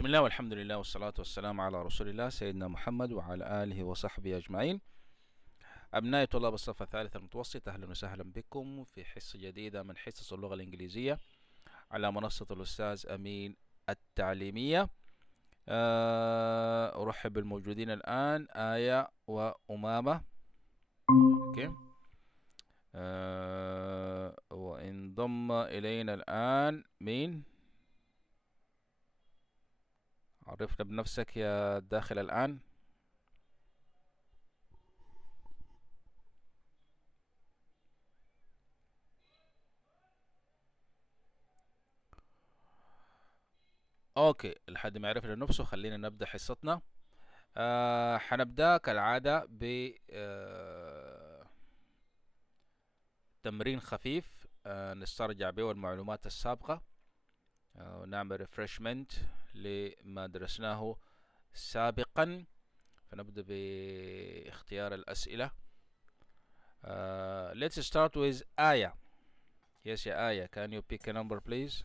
بسم الله والحمد لله والصلاة والسلام على رسول الله سيدنا محمد وعلى آله وصحبه أجمعين. أبناء طلاب الصف الثالث المتوسط، أهلا وسهلا بكم في حصة جديدة من حصص اللغة الإنجليزية على منصة الأستاذ أمين التعليمية. أرحب بالموجودين الآن آية وأمامة. أوكي. وانضم إلينا الآن مين؟ عرفنا بنفسك يا داخل الآن. اوكي، لحد ما يعرف لنفسه خلينا نبدأ حصتنا. حنبدأ كالعادة ب تمرين خفيف نسترجع به المعلومات السابقة ونعمل ريفرشمنت لما درسناه سابقا. فنبدأ باختيار الأسئلة. Let's start with آية. Yes يا آية, can you pick a number please?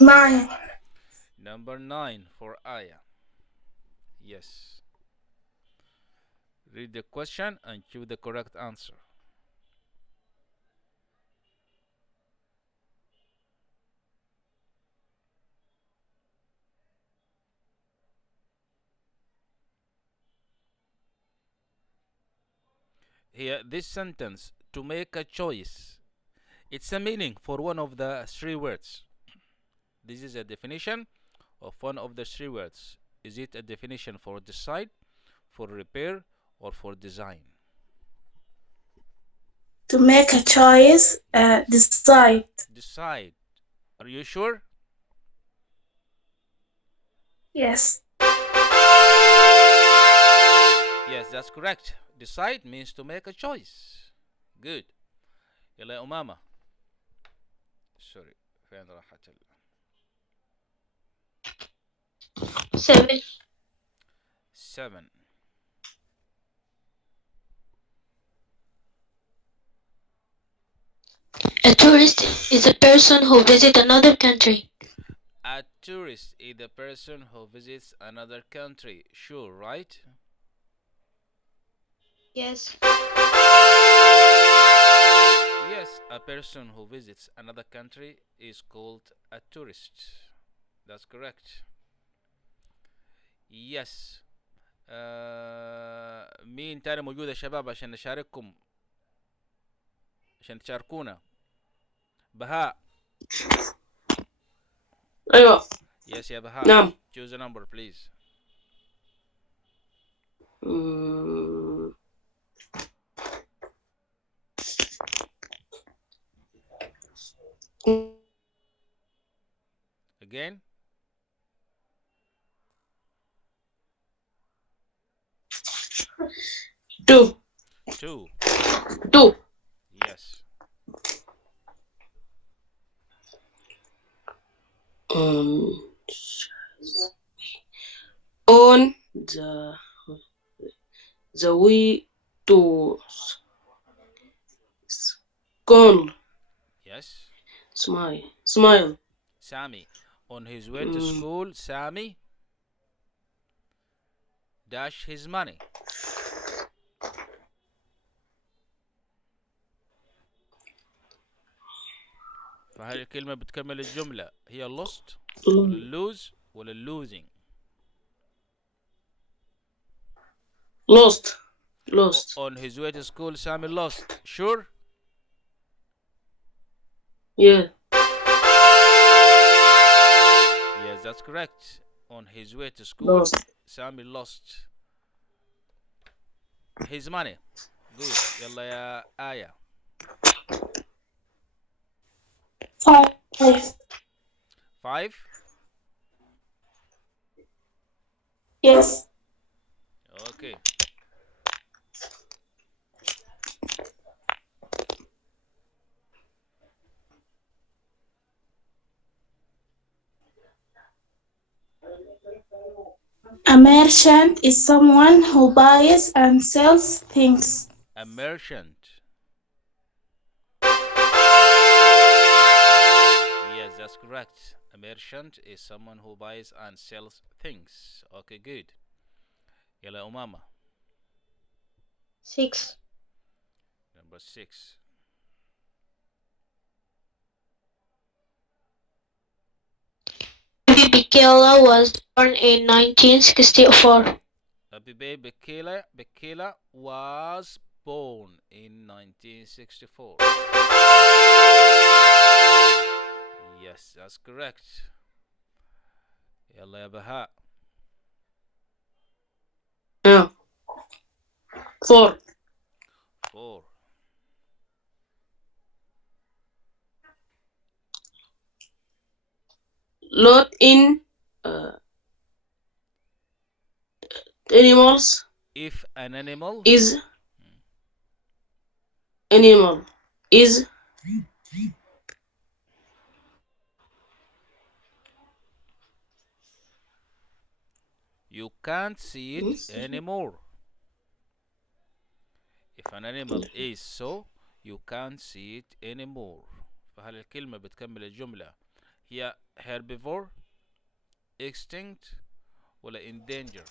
9. Number 9 for Aya. Yes. Read the question and choose the correct answer. Here, this sentence, to make a choice, it's a meaning for one of the three words. This is a definition of one of the three words. Is it a definition for decide, for repair, or for design? To make a choice, decide. Decide. Are you sure? Yes. Yes, that's correct. Decide means to make a choice. Good. يلا يا أمامة. Sorry. فين راحت 7. 7. A tourist is a person who visits another country. A tourist is the person who visits another country. Sure, right? Yes. Yes, a person who visits another country is called a tourist. That's correct. Yes. مين تاني موجود يا شباب عشان نشارككم، عشان تشاركونا؟ بهاء. أيوة. Yes يا بهاء. نعم. Choose a number please. Again? 2. 2. 2. Yes. On the way to school. Yes. Smile. Sammy. On his way to school, Sammy dash his money. فهذه الكلمة بتكمل الجملة. هي lost ولا lose ولا losing؟ Lost. On his way to school, Sammy lost. Sure? Yeah. Yes, that's correct. On his way to school, Sammy lost his money. Good. يلا يا آية. 5. 5. Yes. Okay. A merchant is someone who buys and sells things. A merchant. Yes, that's correct. A merchant is someone who buys and sells things. Okay, good. يلا يا أمامة. 6. Number 6. Baby Bikila was born in 1964. Baby Bikila was born in 1964. Yes, that's correct. يلا يا بهاء. 4. 4. Lot in animals If an animal is you can't see it anymore. If an animal is so you can't see it anymore. فهل الكلمة بتكمل الجملة هي herbivore, extinct ولا in danger؟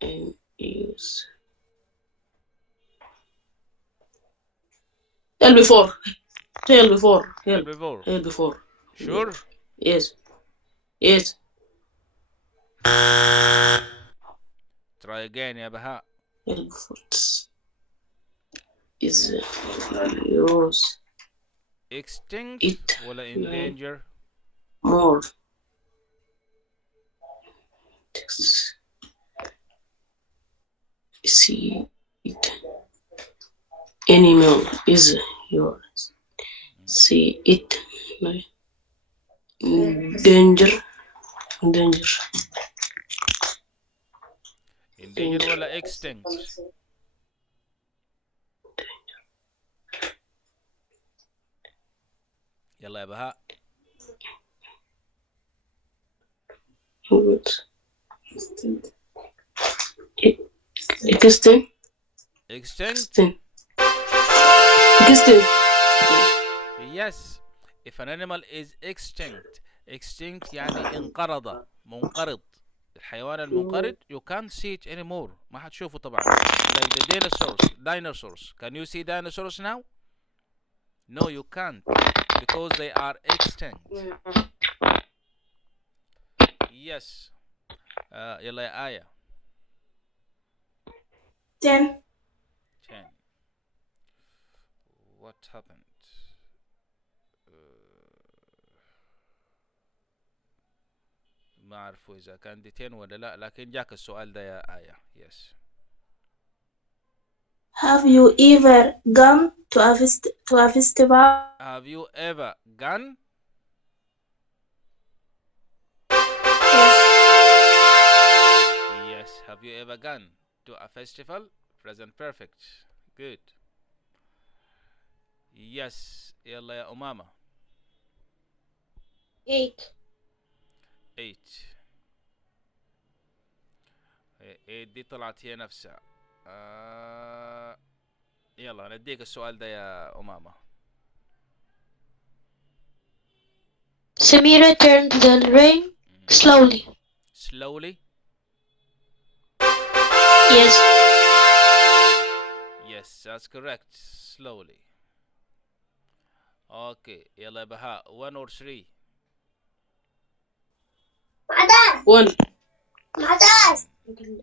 and use herbivore. Sure. Yes. Try again يا بهاء. Herbivore is use extinct it ولا in danger؟ more. See it. Animal is yours. See it. Danger. in danger ولا extinct؟ يلا يا بهاء. Extinct. Yes. If an animal is extinct يعني انقرض، منقرض. الحيوان المنقرض you can't see it anymore. ما حتشوفه طبعا. Like the dinosaurs. Can you see dinosaurs now? No, you can't because they are extinct. Yes. يلا يا آية. 10. What happened? ما أعرفه إذا كان دي 10 ولا لا، لكن جاك السؤال ده يا آية. Yes. Have you ever gone to a festival? Have you ever gone? Yes. Have you ever gone to a festival? Present perfect. Good. Yes. يلا يا أمامة. 8. 8 دي طلعت هي نفسها. يلا نديك السؤال ده يا أمامة. Samira turned the ring slowly. Slowly? Yes. Yes, that's correct. Slowly. Okay. يلا يا بهاء. 1 or 3? 1.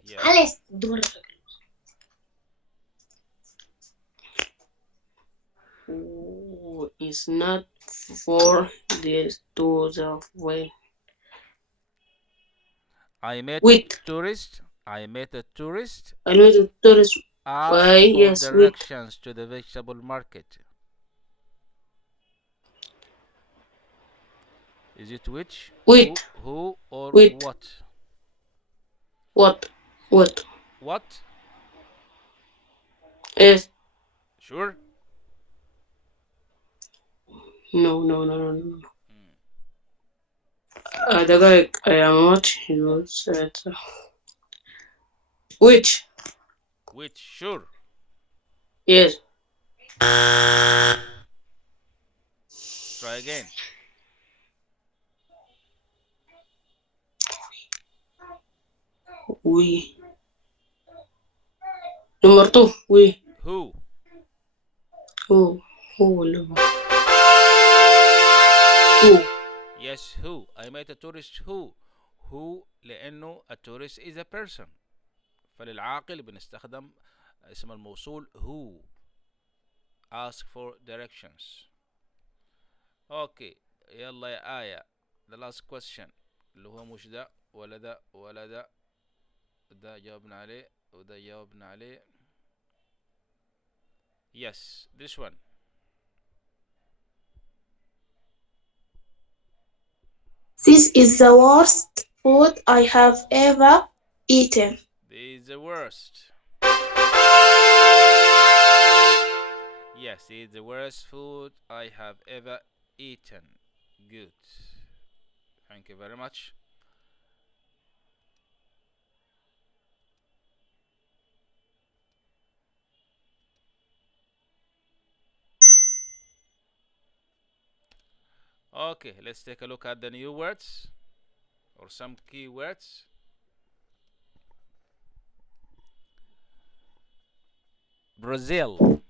Yes. Is not for this to the way. I met a tourist. Ask for directions to the vegetable market. Is it which? Who or what? What? Yes. Sure? No. The guy I am not use it. Which? Sure. Yes. again. We. Number 2. We. Who? Who ولا who. Yes, who. I met a tourist who. Who لأنه a tourist is a person. فللعاقل بنستخدم اسم الموصول who. Ask for directions. اوكي يلا يا آية. The last question اللي هو مش ده ولا ده ولا ده. ده جاوبنا عليه وده جاوبنا عليه. Yes, this one. This is the worst food I have ever eaten. This is the worst. Yes, it's the worst food I have ever eaten. Good. Thank you very much. Okay, let's take a look at the new words or some key words. Brazil.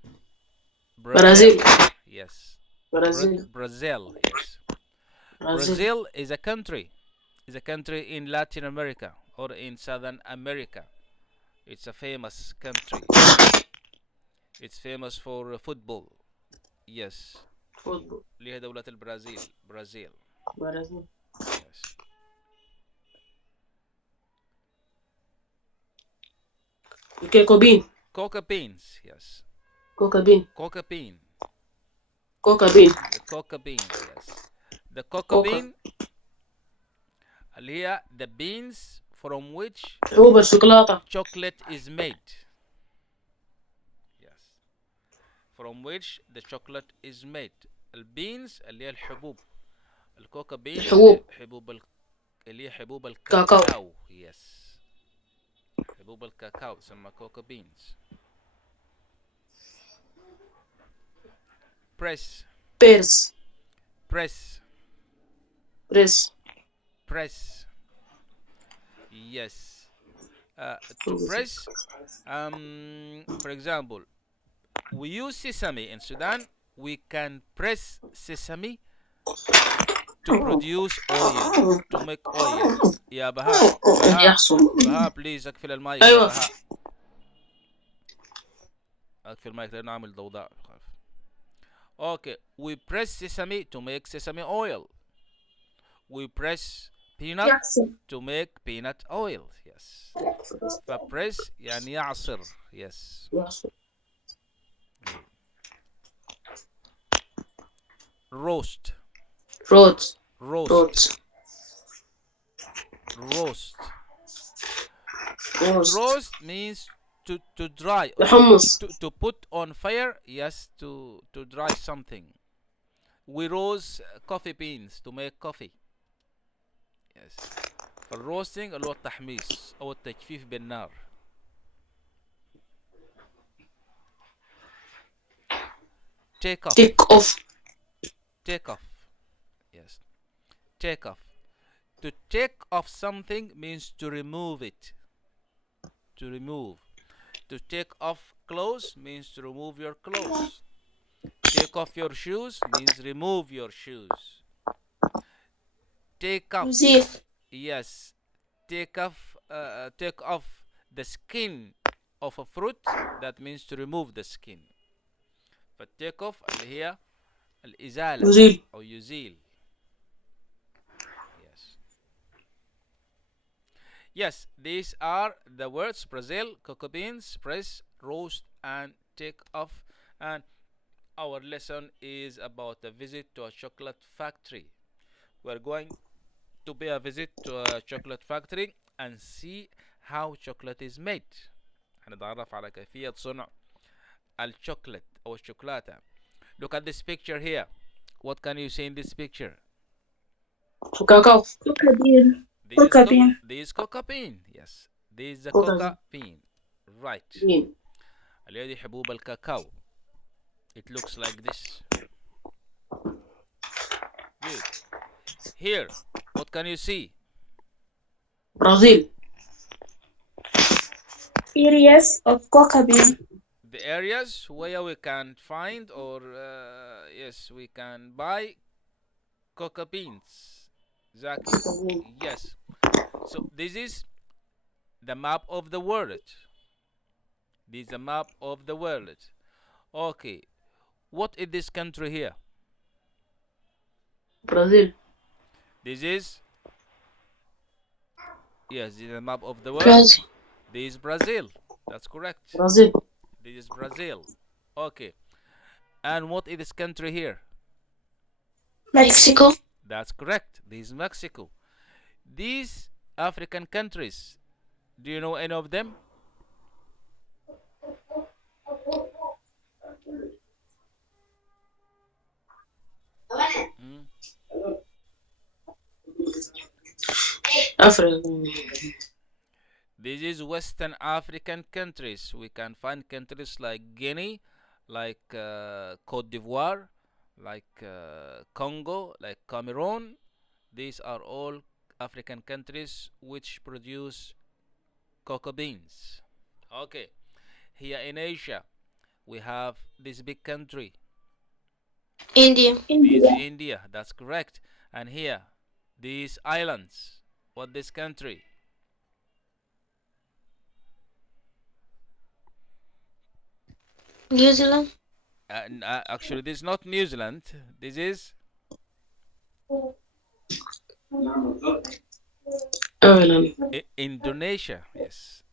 Brazil. Yes. Brazil. Brazil. Yes. Brazil is a country. Is a country in Latin America or in Southern America. It's a famous country. It's famous for football. Yes. Football. اللي هي دولة البرازيل. Brazil. Brazil. Yes. Cocoa bean. Coca beans. Yes. Cocoa bean. Coca bean. Cocoa bean. The coca bean. Yes. The coca bean اللي هي the beans from which حبوب الشوكولاتة. chocolate is made. Yes. From which the chocolate is made. البينز اللي هي الحبوب. الكوكا بين الحبوب. اللي هي حبوب الكاكاو. Yes. حبوب الكاكاو تسمى كوكا بينز. press. Pears. Press. Press. Press. Yes. To press, for example, we use sesame in Sudan. We can press sesame to produce oil, to make oil. يا بهاء بهاء بليز اقفل المايك. أيوة. يا بهاء اقفل المايك لانه عامل ضوضاء. Okay, we press sesame to make sesame oil. We press peanut to make peanut oil. Yes. فpress يعني يعصر. Yes. Roast. Roast. Roast. Roast. Roast means to dry. To put on fire. Yes, to dry something. We roast coffee beans to make coffee. Yes. فالروستنج اللي هو التحميص أو التجفيف بالنار. Take off. Take off. Take off. Yes. Take off. To take off something means to remove it. To remove. To take off clothes means to remove your clothes. Take off your shoes means remove your shoes. Take off. Yes. Take off. Take off the skin of a fruit. That means to remove the skin. فالتيك اوف اللي هي الإزالة يزيل. أو يزيل. Yes. Yes, these are the words Brazil, cocoa beans, press, roast, and take off. And our lesson is about a visit to a chocolate factory. We're going to pay a visit to a chocolate factory and see how chocolate is made. هنتعرف على كيفية صنع الشوكولات أو الشوكولاتة. Look at this picture here. What can you see in this picture? Cacao. Cocoa bean. This is coca bean. Yes. This is the coca bean. Right. اللي هذه حبوب الكاكاو. It looks like this. Good. Here, what can you see? Brazil. Areas of cocoa bean. The areas where we can find or yes, we can buy cocoa beans. Exactly. Yes. So this is the map of the world. This is the map of the world. Okay. What is this country here? Brazil. This is, yes, this is the map of the world. Brazil. This is Brazil. That's correct. Brazil. This is Brazil. Okay. And what is this country here? Mexico. That's correct. This is Mexico. These African countries, do you know any of them? Mm. Africa. This is Western African countries. We can find countries like Guinea, like Cote d'Ivoire, like Congo, like Cameroon. These are all African countries which produce cocoa beans. Okay, here in Asia, we have this big country. India. This is India. That's correct. And here, these islands. What this country? New Zealand. Actually, this is not New Zealand. This is Ireland. Indonesia. Yes,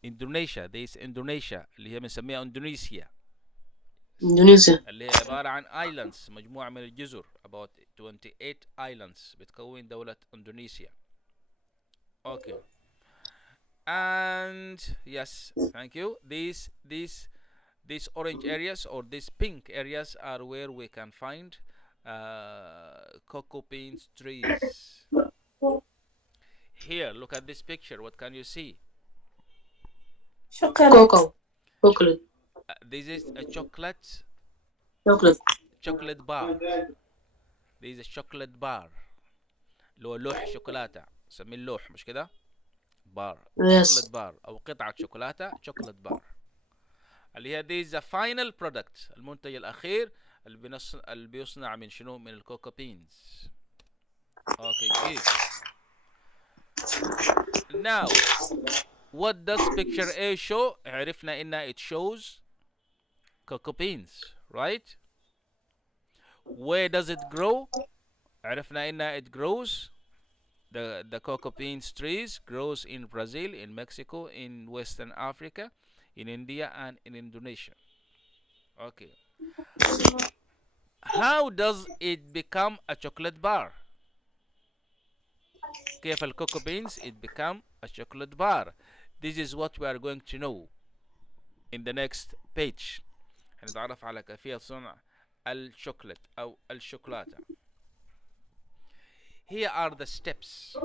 Indonesia. This is Indonesia اللي هي بنسميها إندونيسيا. Indonesia. اللي هي عبارة عن islands، مجموعة من الجزر. About 28 islands بتكون دولة إندونيسيا. Okay. And yes, thank you. These orange areas or these pink areas are where we can find cocoa beans trees. Here, look at this picture. What can you see? Chocolate. Cocoa. Chocolate. This is a chocolate bar. This is a chocolate bar. اللي هو لوح شوكولاتة، نسميه اللوح مش كده؟ بار. Yes. chocolate bar أو قطعة شوكولاتة chocolate bar. اللي هي this is the final product، المنتج الأخير اللي بيصنع من شنو؟ من الكوكا بينز. Okay, good. Now, what does picture A show? عرفنا إنها it shows cocoa beans, right? Where does it grow? عرفنا إنها it grows. The cocoa beans trees grows in Brazil, in Mexico, in Western Africa, in India, and in Indonesia. Okay. How does it become a chocolate bar? كيف الكوكو beans it become a chocolate bar? This is what we are going to know in the next page. هنتعرف على كيفية صنع الشوكولات أو الشوكولاتة. Here are the steps.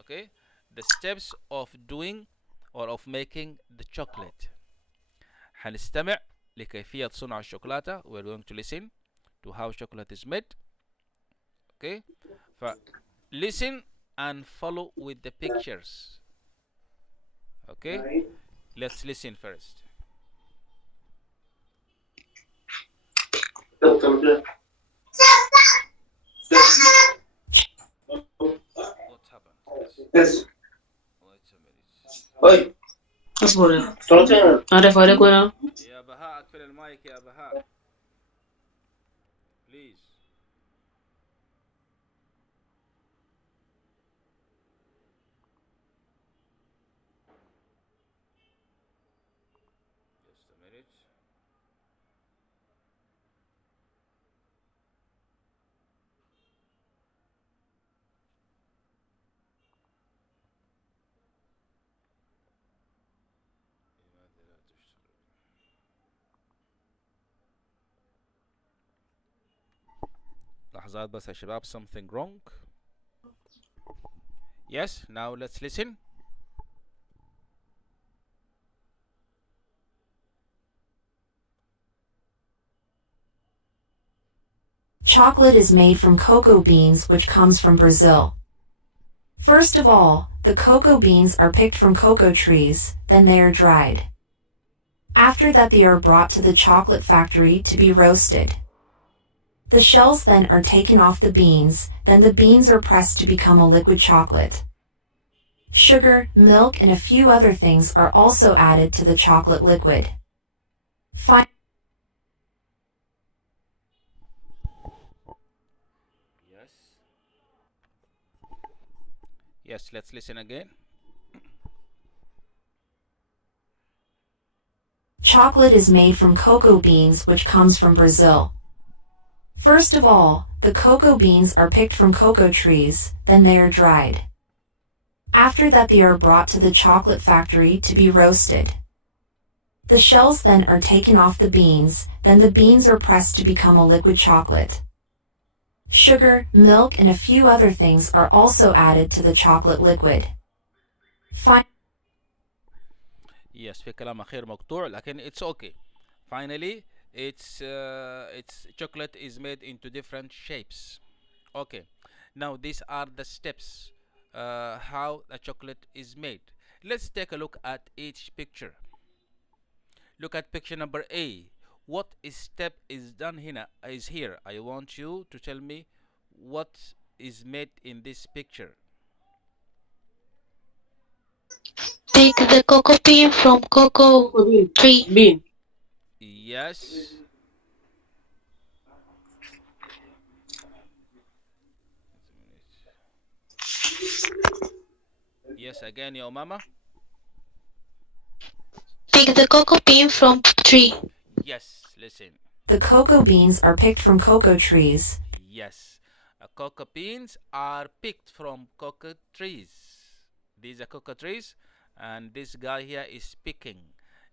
Okay, the steps of doing or of making the chocolate. هنستمع لكيفية صنع الشوكولاتة. We're going to listen to how chocolate is made. Okay, listen and follow with the pictures. Okay, let's listen first. What happened? Yes. Wait a minute. Oi. اصبر عارف عليك وين يا بهاء اقفل المايك يا بهاء. Please. Just a minute. لحظات بس يا شباب. Something wrong. Yes, now let's listen. Chocolate is made from cocoa beans, which comes from Brazil. First of all, the cocoa beans are picked from cocoa trees, then they are dried. After that they are brought to the chocolate factory to be roasted. The shells then are taken off the beans, then the beans are pressed to become a liquid chocolate. Sugar, milk and a few other things are also added to the chocolate liquid. Yes, let's listen again. Chocolate is made from cocoa beans, which comes from Brazil. First of all, the cocoa beans are picked from cocoa trees, then they are dried. After that they are brought to the chocolate factory to be roasted. The shells then are taken off the beans, then the beans are pressed to become a liquid chocolate. Sugar, milk and a few other things are also added to the chocolate liquid. Yes, في كلام أخير مقطوع لكن it's okay. Finally, it's chocolate is made into different shapes. Okay, now these are the steps how a chocolate is made. Let's take a look at each picture. Look at picture number A. What step is done here? I want you to tell me what is made in this picture. Pick the cocoa bean from cocoa tree. Bean. Yes. Yes, again, your mama. Pick the cocoa bean from tree. Yes, listen. The cocoa beans are picked from cocoa trees. Yes, cocoa beans are picked from cocoa trees. These are cocoa trees, and this guy here is picking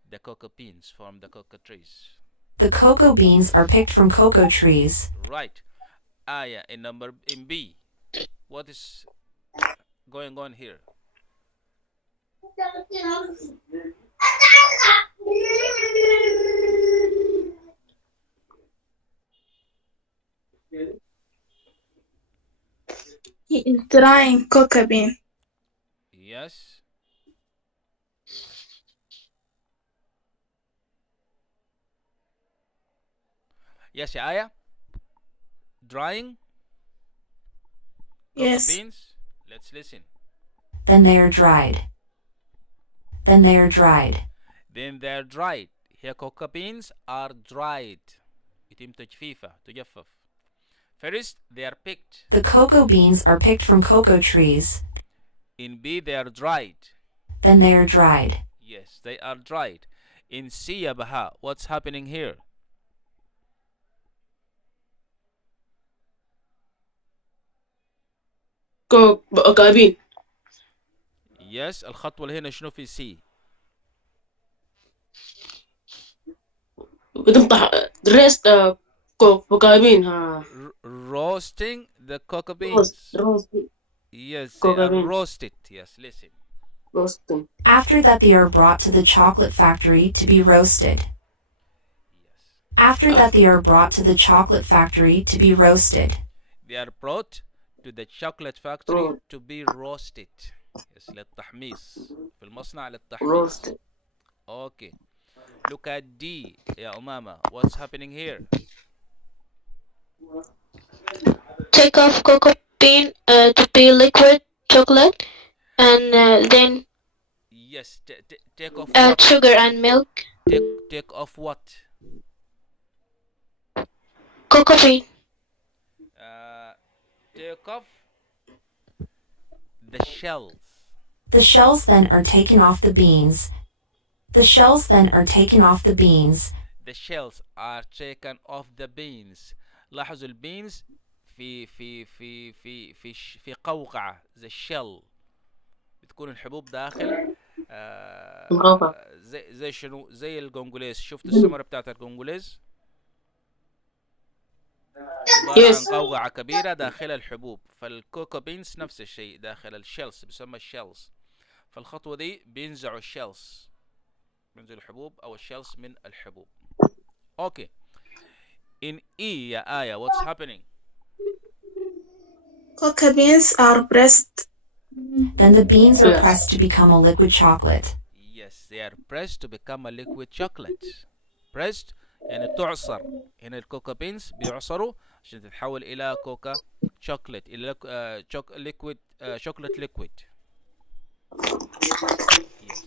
the cocoa beans from the cocoa trees. The cocoa beans are picked from cocoa trees. Right. Aya, in B. What is going on here? He is drying cocoa bean. Yes. Yes, Aya. Drying cocoa Yes. beans. Let's listen. Then they are dried. Then they are dried. Then they're dried. Here cocoa beans are dried. يتم تجفيفها تجفف. First, they are picked. The cocoa beans are picked from cocoa trees. In B, they are dried. Then they are dried. Yes, they are dried. In C, ya Baha, what's happening here? cocoa bean. Yes, الخطوة اللي هنا شنو في C؟ بتنطح rest cocoa bean. Roasting the cocoa beans. Roasting. Yes, they Cocoa are beans. roasted. Yes, listen. Roasting. After that they are brought to the chocolate factory to be roasted. Yes. After that they are brought to the chocolate factory to be roasted. They are brought to the chocolate factory to be roasted. Yes, للتحميص. في المصنع للتحميص. Roasted. Okay. Look at D, يا أمامة. What's happening here? Take off cocoa bean to be liquid chocolate, and then Yes, take off add what? sugar and milk. Take off what? Cocoa bean. Take off the shells. The shells then are taken off the beans. The shells then are taken off the beans. The shells are taken off the beans. لاحظوا البينز في قوقعة the shell. بتكون الحبوب داخل زي شنو؟ زي القنقليز. شفت الثمرة بتاعت القنقليز؟ عبارة عن قوقعة كبيرة داخل الحبوب. فالكوكو بينز نفس الشيء داخل الشيلز، بيسمى الشيلز. فالخطوة دي بينزعوا الشيلز، بينزعوا الحبوب أو الشيلز من الحبوب. أوكي. In E, يا آية, what's happening? Cocoa beans are pressed. Then the beans are Yes. pressed to become a liquid chocolate. Yes, they are pressed to become a liquid chocolate. Pressed يعني تعصر. هنا الكوكا بينز بيعصروا عشان تتحول إلى كوكا chocolate, إلى liquid, chocolate liquid. Yes,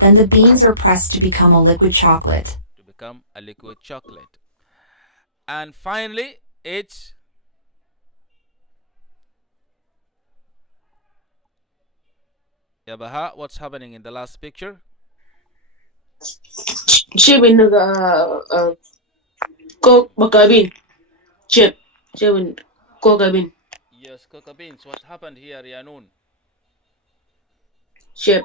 Then the beans are pressed to become a liquid chocolate. to become a liquid chocolate. And finally, it's يا بهاء, what's happening in the last picture? Shape in cocoa bean. Shape in cocoa bean. Yes, cocoa beans. What happened here, Yanun? Shape.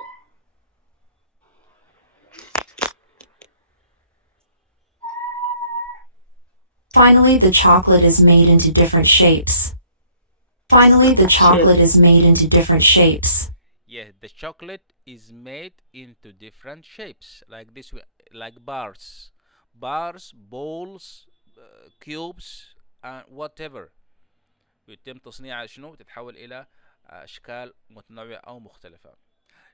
Finally, the chocolate is made into different shapes. Finally, the chocolate is made into different shapes. Yeah, the chocolate is made into different shapes, like this, like bars, balls, cubes, and whatever. بيتم تصنيعها شنو؟ تتحول إلى أشكال متنوعة أو مختلفة.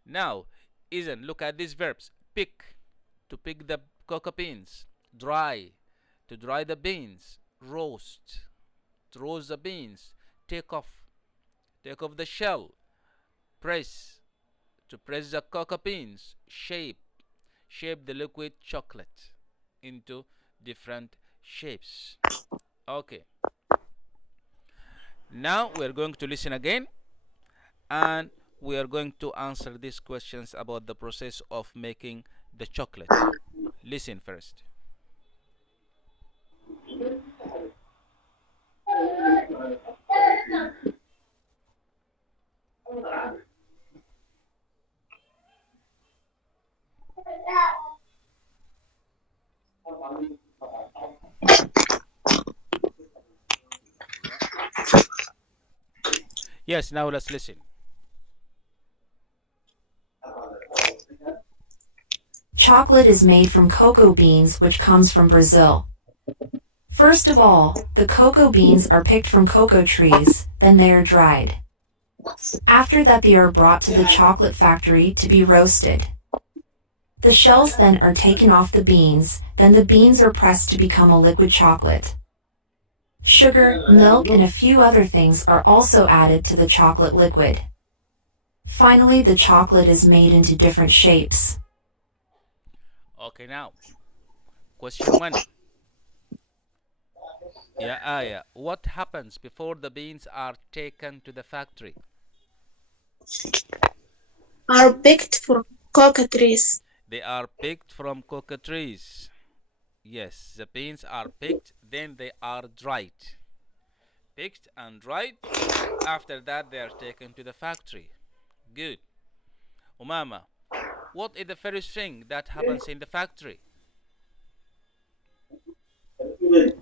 Now, إذن look at these verbs. Pick, to pick the cocoa beans. Dry, to dry the beans. Roast, to roast the beans. Take off the shell. Press, to press the cocoa beans. Shape the liquid chocolate into different shapes. Okay, now we're going to listen again, and we are going to answer these questions about the process of making the chocolate. Listen first. Yes, now let's listen. Chocolate is made from cocoa beans, which comes from Brazil. First of all, the cocoa beans are picked from cocoa trees, then they are dried. After that, they are brought to the chocolate factory to be roasted. The shells then are taken off the beans, then the beans are pressed to become a liquid chocolate. Sugar, milk, and a few other things are also added to the chocolate liquid. Finally, the chocolate is made into different shapes. Okay, now, question 1. Yeah, Aya, what happens before the beans are taken to the factory? Are picked from cocoa trees. They are picked from cocoa trees. Yes, the beans are picked, then they are dried. Picked and dried. After that, they are taken to the factory. Good. Umama, what is the first thing that happens in the factory?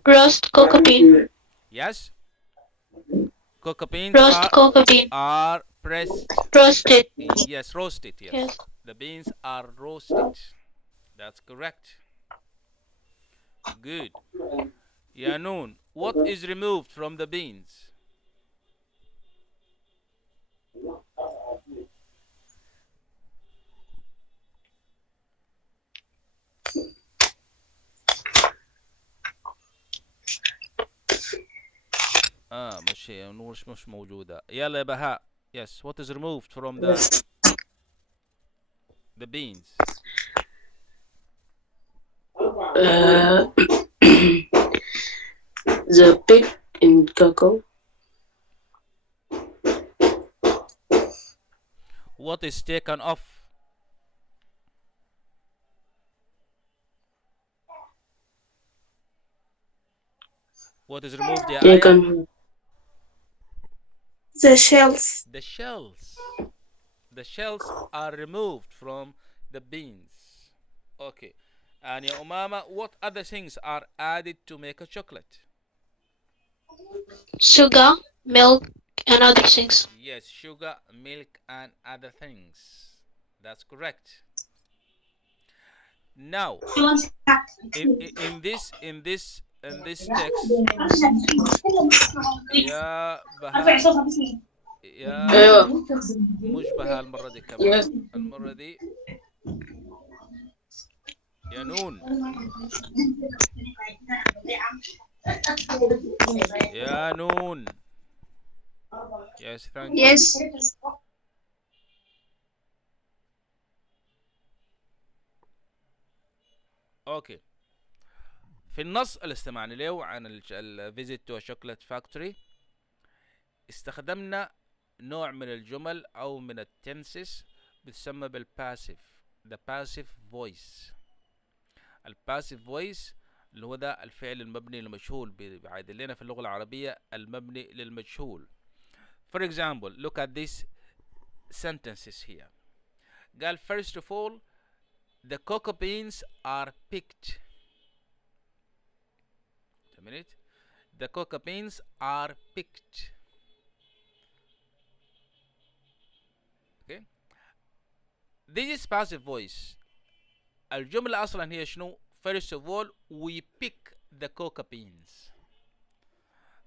Roast cocoa bean. Yes? Cocoa beans Roast cocoa bean. are pressed. Roasted. Yes, roasted, yes. Yes. The beans are roasted. That's correct. Good. Yanun, what is removed from the beans? مش موجودة. يلا يا بهاء. Yes, what is removed from the beans? The pig in cocoa. What is taken off? What is removed, يا آية? Taken. The shells. The shells. The shells are removed from the beans. Okay. And ya Umama, what other things are added to make a chocolate? Sugar, milk, and other things. Yes, sugar, milk, and other things. That's correct. Now, in this in this text يا بهاء يا أيوة. مش بهاء المرة دي كمان، Yes. المرة دي يا نون، يا نون. Yes, thank you. Yes. اوكي. في النص اللي استمعنا له عن الفيزيت تو شوكليت فاكتوري استخدمنا نوع من الجمل او من التنسس بتسمى بالباسيف. the passive voice. الباسيف voice اللي هو ده الفعل المبني للمجهول، بيعاد لنا في اللغة العربية المبني للمجهول. For example, look at these sentences here. قال first of all the cocoa beans are picked. Wait a minute. The cocoa beans are picked. Okay. This is passive voice. الجملة أصلا هي شنو؟ First of all we pick the cocoa beans.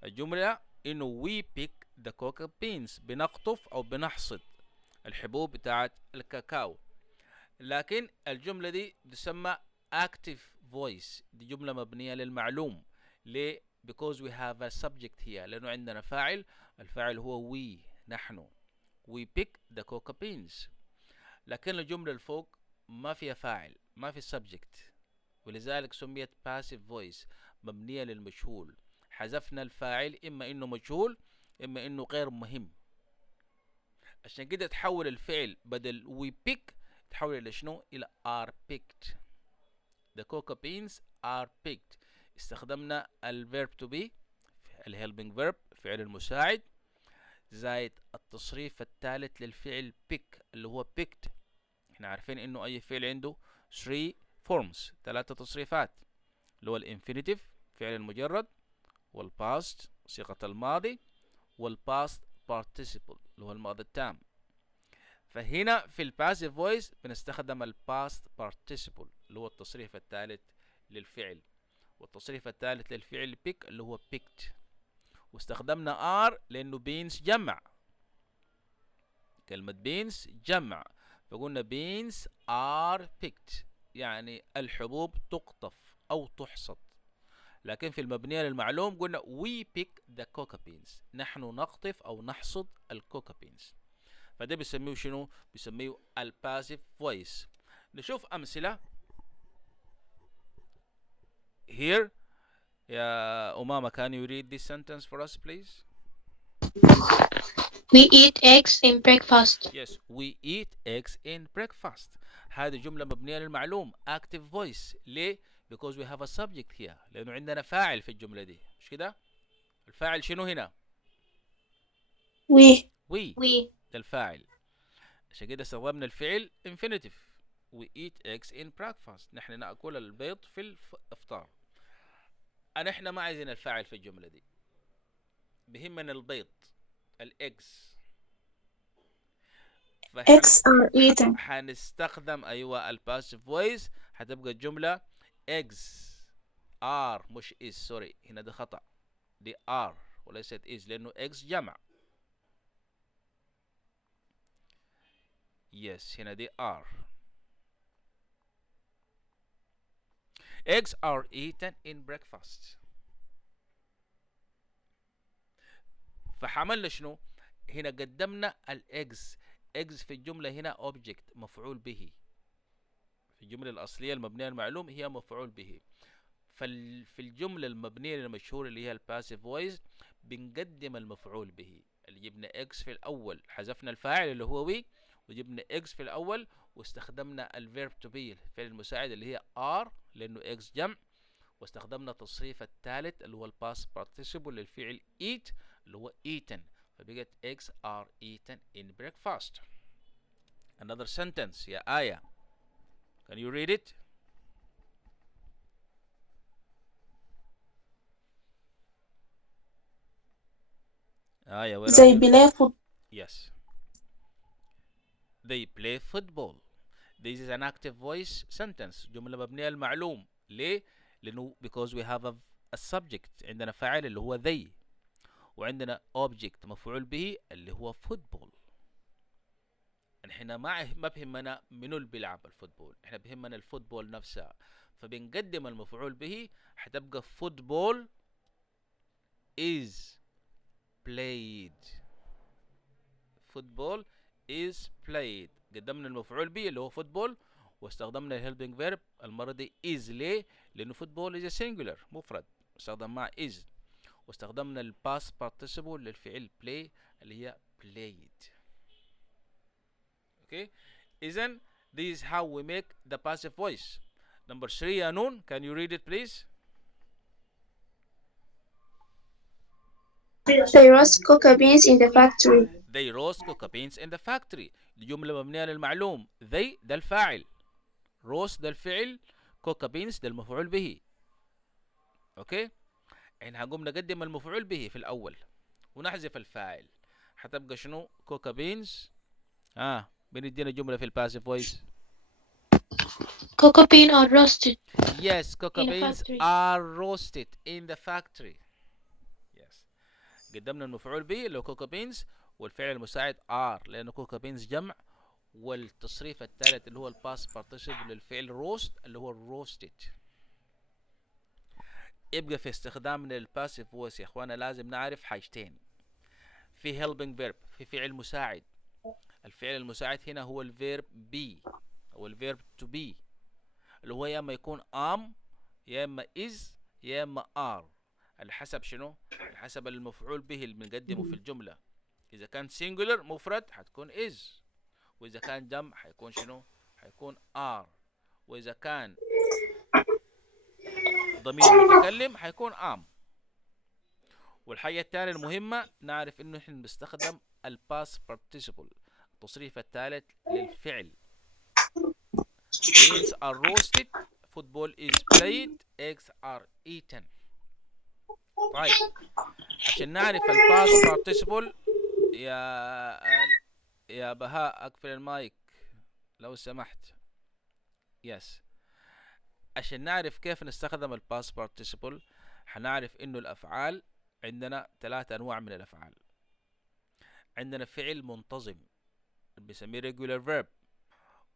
الجملة إنه we pick the cocoa beans، بنقطف أو بنحصد الحبوب بتاعت الكاكاو. لكن الجملة دي تسمى active voice، دي جملة مبنية للمعلوم. ليه؟ because we have a subject here، لأنه عندنا فاعل، الفاعل هو we، نحن. we pick the cocoa beans. لكن الجملة الفوق ما فيها فاعل، ما في subject، ولذلك سميت passive voice، مبنية للمجهول. حذفنا الفاعل، إما إنه مجهول إما إنه غير مهم. عشان كده تحول الفعل بدل we pick تحول إلى شنو؟ إلى are picked. The cocoa beans are picked. استخدمنا الverb to be، helping verb، فعل المساعد، زائد التصريف الثالث للفعل pick اللي هو picked. احنا عارفين انه اي فعل عنده 3 forms، 3 تصريفات، اللي هو الانفينيتيف فعل المجرد، والباست صيغة الماضي، والباست participle اللي هو الماضي التام. فهنا في الباسيف فويس بنستخدم الباست participle اللي هو التصريف الثالث للفعل، والتصريف الثالث للفعل pick اللي هو picked. واستخدمنا are لأنه beans جمع، كلمة beans جمع، فقلنا beans are picked يعني الحبوب تقطف أو تحصد. لكن في المبنية للمعلوم قلنا we pick the cocoa beans، نحن نقطف أو نحصد الكوكا بينز. فده بيسميه شنو؟ بيسميه الباسيف فويس. نشوف أمثلة. Here يا أمامة can you read this sentence for us please? We eat eggs in breakfast. Yes, we eat eggs in breakfast. هذه جملة مبنية للمعلوم active voice. ليه؟ because we have a subject here، لأنه عندنا فاعل في الجملة دي، مش كده؟ الفاعل شنو هنا؟ we We ده الفاعل. عشان كده استخدمنا الفعل infinitive. we eat eggs in breakfast، نحن نأكل البيض في الإفطار. احنا ما عايزين الفاعل في الجملة دي، بهمنا البيض، الإجز. eggs are eaten. حنستخدم أيوة الباسيف فويس، هتبقى الجملة eggs are مش is، سوري هنا ده خطأ، دي are وليست is لأنه eggs جمع. yes هنا دي are. eggs are eaten in breakfast. فحملنا شنو؟ هنا قدمنا الاجز. eggs في الجملة هنا object مفعول به، في الجملة الأصلية المبنية المعلوم هي مفعول به. في الجملة المبنية للمشهور اللي هي الباسيف فويس بنقدم المفعول به، اللي جبنا eggs في الأول، حذفنا الفاعل اللي هو we وجبنا eggs في الأول، واستخدمنا الverb to be الفعل المساعد اللي هي are لأنه eggs جمع، واستخدمنا التصريف الثالث اللي هو الباست participle للفعل eat اللي هو eaten، فبقت eggs are eaten in breakfast. Another sentence يا آية. Can you read it? آية where are They you? play football. Yes. They play football. This is an active voice sentence، جملة مبنية للمعلوم. ليه؟ لأنه because we have السبجكت، عندنا فاعل اللي هو they، وعندنا object مفعول به اللي هو فوتبول. احنا ما بهمنا منو اللي بيلعب الفوتبول، احنا بهمنا الفوتبول نفسها، فبنقدم المفعول به حتبقى فوتبول is played. football is played. قدمنا المفعول به اللي هو فوتبول، واستخدمنا الهيلبينج فيرب المرة دي is. ليه؟ لأنه فوتبول is a singular مفرد، استخدم مع is. واستخدمنا الباست participle للفعل play اللي هي played. Okay. إذن this is how we make the passive voice. Number 3 يا نون, can you read it please? They roast cocoa beans in the factory. They roast cocoa beans in the factory. الجملة مبنية للمعلوم. they ده الفاعل, roast ده الفعل, cocoa beans ده المفعول به. اوكي, احنا هنقوم نقدم المفعول به في الأول ونحذف الفاعل, هتبقى شنو؟ cocoa beans. بندينا جملة في الباسيف فويس. Cocoa beans are roasted. Yes, cocoa in a beans factory. are roasted in the factory. Yes. قدمنا المفعول به اللي هو cocoa beans, والفعل المساعد are لأنه cocoa beans جمع, والتصريف الثالث اللي هو الباست participle للفعل roast اللي هو roasted. يبقى في استخدامنا للباسيف فويس يا اخوانا لازم نعرف حاجتين. في helping verb, في فعل مساعد. الفعل المساعد هنا هو الفيرب be او الفيرب to be, اللي هو يا اما يكون am يا اما is يا اما are, على حسب شنو؟ على حسب المفعول به اللي بنقدمه في الجملة. اذا كان singular مفرد حتكون is, واذا كان جمع حيكون شنو؟ حيكون are, واذا كان ضمير متكلم حيكون am. والحاجة الثانية المهمة نعرف انه احنا بنستخدم الباست participle, التصريف الثالث للفعل. beans are roasted, football is played, eggs are eaten. طيب, عشان نعرف الباست participle يا بهاء اقفل المايك لو سمحت. يس. عشان نعرف كيف نستخدم الباست participle حنعرف انه الافعال عندنا 3 انواع من الافعال. عندنا فعل منتظم بنسميه regular verb.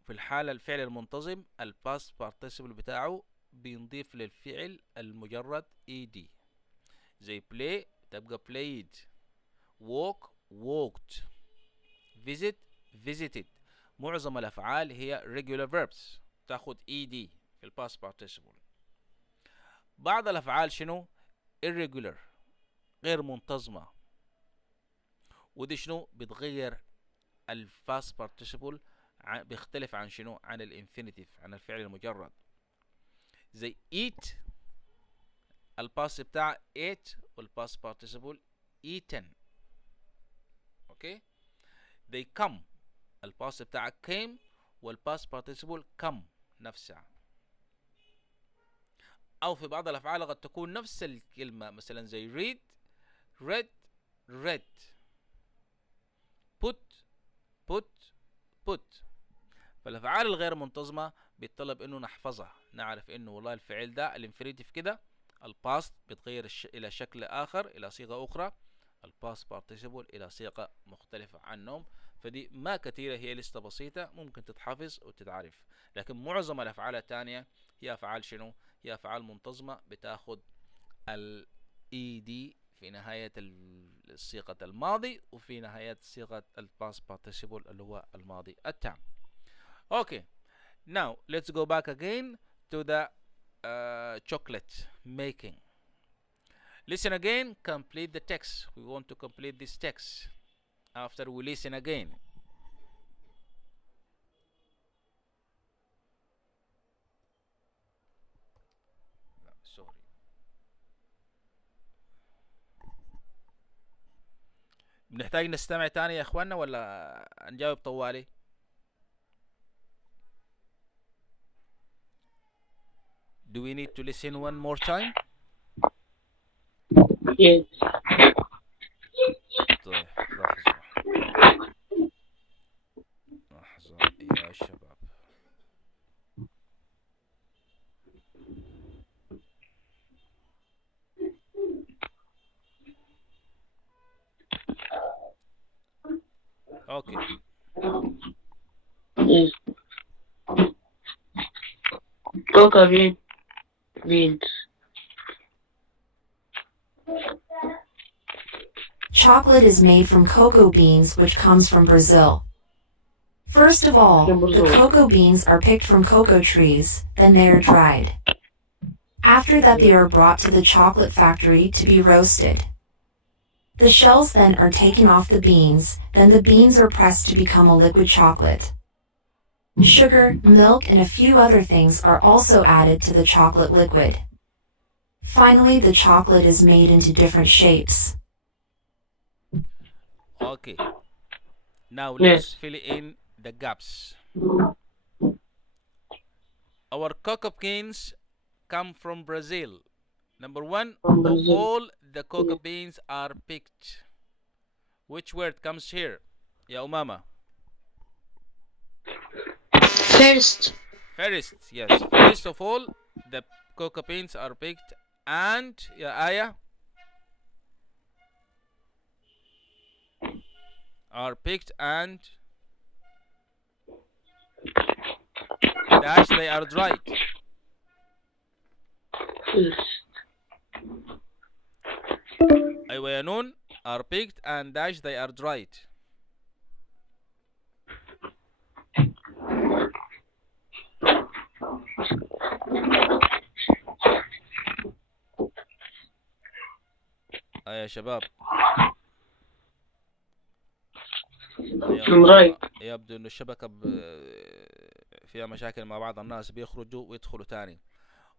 في الحالة الفعل المنتظم الباست participle بتاعه بينضيف للفعل المجرد ed, زي play تبقى played, walk walked, visit visited. معظم الافعال هي regular verbs تاخد ed في الباست participle. بعض الافعال شنو؟ irregular, غير منتظمة, ودي شنو؟ بتغير الباست participle, بيختلف عن شنو؟ عن الانفينيتيف, عن الفعل المجرد. زي eat الباست بتاع ate والباست participle eaten. اوكي. they come الباست بتاع came والباست participle come نفسها. او في بعض الافعال قد تكون نفس الكلمة, مثلا زي read read read, put put put. فالافعال الغير منتظمة بيطلب انه نحفظها, نعرف انه والله الفعل ده الانفينيتيف كده, الباست بيتغير الى شكل اخر, الى صيغة اخرى, الباست participle الى صيغة مختلفة عنهم. فدي ما كثيرة, هي لسه بسيطة ممكن تتحفظ وتتعرف, لكن معظم الافعال الثانية هي افعال شنو؟ هي افعال منتظمة بتاخد ال ed في نهاية صيغة الماضي وفي نهاية صيغة الباست participle اللي هو الماضي التام. Okay, now let's go back again to the chocolate making. Listen again, complete the text. We want to complete this text after we listen again. Sorry. بنحتاج نستمع تاني يا اخوانا ولا نجاوب طوالي؟ Do we need to listen one more time? Yes. طيب لحظة يا شباب. اوكي. Yes. Cocoa beans. Chocolate is made from cocoa beans, which comes from Brazil. First of all, the cocoa beans are picked from cocoa trees, then they are dried. After that, they are brought to the chocolate factory to be roasted. The shells then are taken off the beans, then the beans are pressed to become a liquid chocolate. Sugar, milk, and a few other things are also added to the chocolate liquid. Finally, the chocolate is made into different shapes. Okay. Now Yes. let's fill in the gaps. Our cocoa beans come from Brazil. Number one, From of Brazil. all the cocoa beans are picked. Which word comes here? Ya Umama. First. First, yes. First of all, the cocoa beans are picked, and Ya Aya are picked and dash they are dried. Yes. أيوة يا نون are picked and dash they are dried. يا شباب I'm right. يبدو انه الشبكة فيها مشاكل مع بعض الناس بيخرجوا ويدخلوا تاني.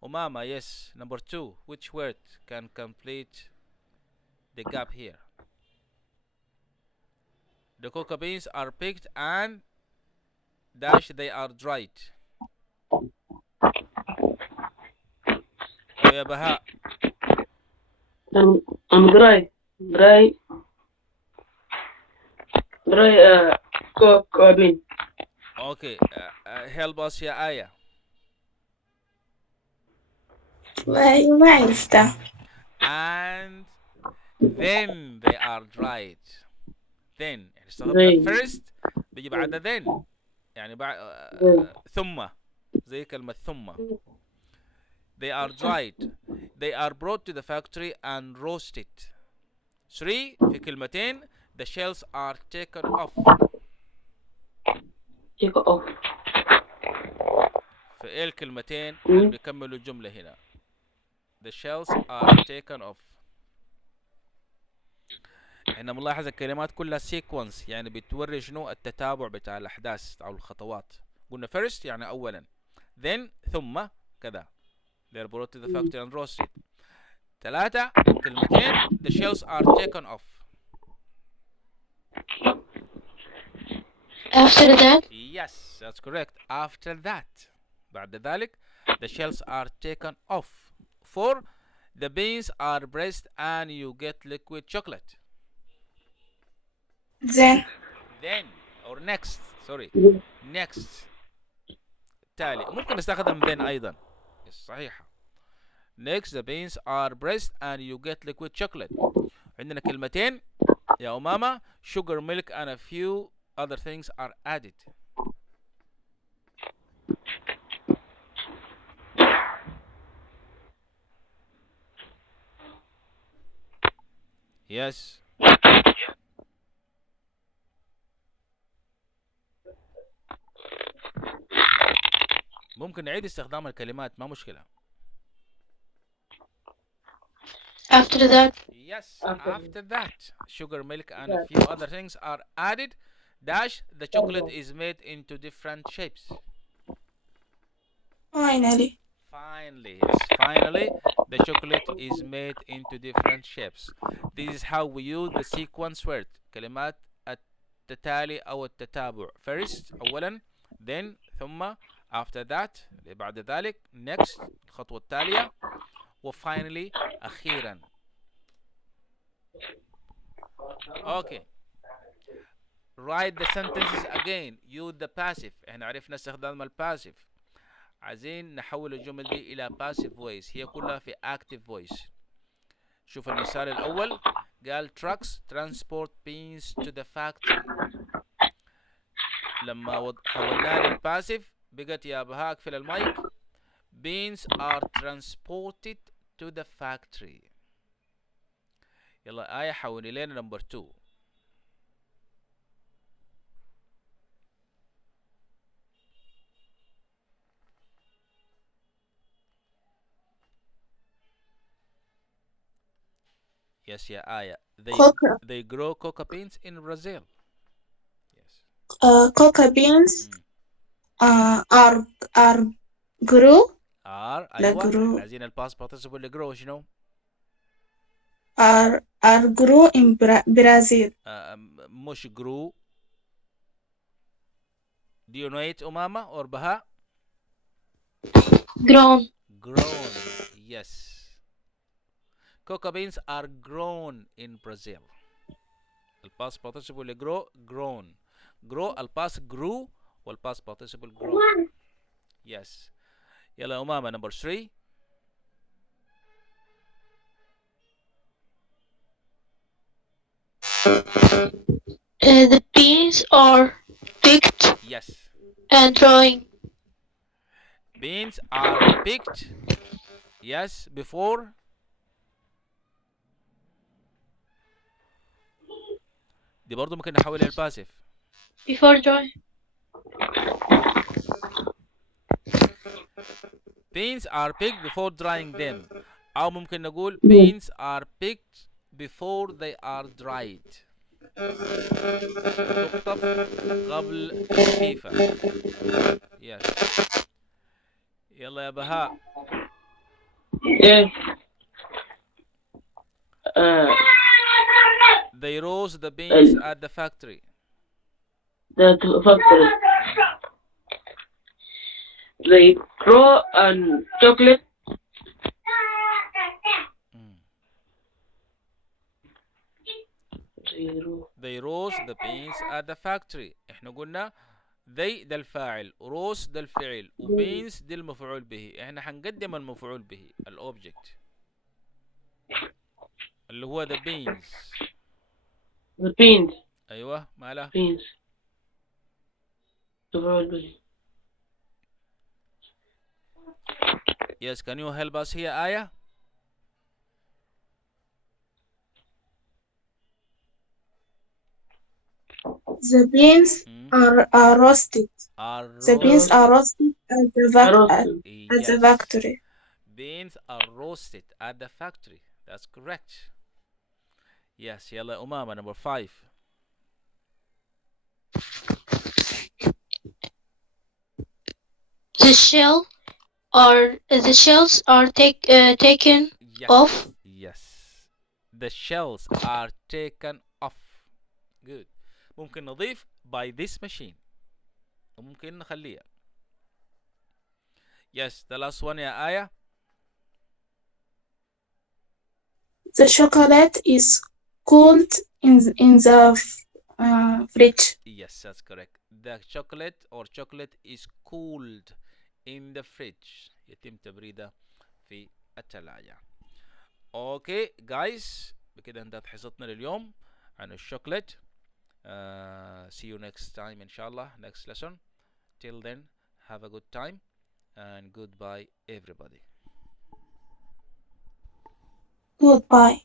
Umama, yes. Number two, which word can complete the gap here? The cocoa beans are picked and dash they are dried. يا بهاء. I'm dry. Cocoa bean. Okay, help us يا آية. ما عرفتها. And then they are dried. Then يعني استخدمنا first بيجي بعد then يعني بعد ثم زي كلمة ثم. They are dried. They are brought to the factory and roasted. 3 في كلمتين the shells are taken off. Take off. في ايه الكلمتين اللي بيكملوا الجملة هنا؟ The shells are taken off. احنا بنلاحظ الكلمات كلها sequence يعني بتوري شنو التتابع بتاع الأحداث أو الخطوات. قلنا first يعني أولا. Then ثم كذا. They are brought to the factory and roasted. 3 كلمتين the shells are taken off. After that. Yes, that's correct. After that. بعد ذلك the shells are taken off. 4 the beans are pressed and you get liquid chocolate. Then Then or next sorry next تالي ممكن نستخدم then أيضا صحيحة. Next the beans are pressed and you get liquid chocolate. عندنا كلمتين يا أمامة sugar milk and a few other things are added. Yes. ممكن نعيد استخدام الكلمات ما مشكلة. After that. Yes, after that sugar milk and a few other things are added dash the chocolate is made into different shapes. finally. Finally, yes, finally the chocolate is made into different shapes. This is how we use the sequence word كلمات التتالي أو التتابع. First أولا then ثم after that بعد ذلك next الخطوة التالية وfinally أخيرا. Okay. Write the sentences again. Use the passive. احنا عرفنا استخدام الباسيف. عايزين نحول الجمل دي إلى passive voice. هي كلها في active voice. شوف المثال الأول قال trucks transport beans to the factory. لما حولناه للباسيف بقت يا بهاء اقفل المايك. beans are transported to the factory. يلا آية حولي لنا نمبر 2. Yes, يا آية. They grow coca beans in Brazil. Yes. Coca beans are grew أيوة. grow عايزين الباست participle اللي grow شنو؟ are grew in Brazil. مش grew. Do you know it أمامة or بهاء؟ grown. Grown. Yes. Coca beans are grown in Brazil. الباست participle اللي grown. grow الباست grew والباست participle grown. Yes. يلا أمامة number 3. The beans are picked Yes. and drying. Beans are picked. Yes. Before. دي برضو ممكن نحولها للباسيف. Before drying. Beans are picked before drying them. أو ممكن نقول beans are picked before they are dried. تقطف قبل تجفيفها. Yes. يلا يا بهاء. Yes. They roast the beans at the factory. The factory. They grow chocolate. They roast the beans at the factory. احنا قلنا they ده الفاعل، roast ده الفعل، وbeans ده المفعول به. احنا حنقدم المفعول به الأوبجكت اللي هو the beans. The beans. أيوة مالها؟ Beans. مفعول به. Yes, can you help us here, Aya? The beans are roasted. The beans are roasted at the factory. Beans are roasted at the factory. That's correct. Yes, يلا أمامة number 5. The shells are taken off. Yes. The shells are taken off. Good. ممكن نضيف by this machine. وممكن نخليها. Yes, the last one يا آية. The chocolate is cooled in the fridge. Yes, that's correct. The chocolate is cooled in the fridge. يتم تبريده في الثلاجة. Okay guys, بكده انتهت حصتنا لليوم عن الشوكولات. See you next time inshallah, next lesson. Till then, have a good time and goodbye everybody. Goodbye.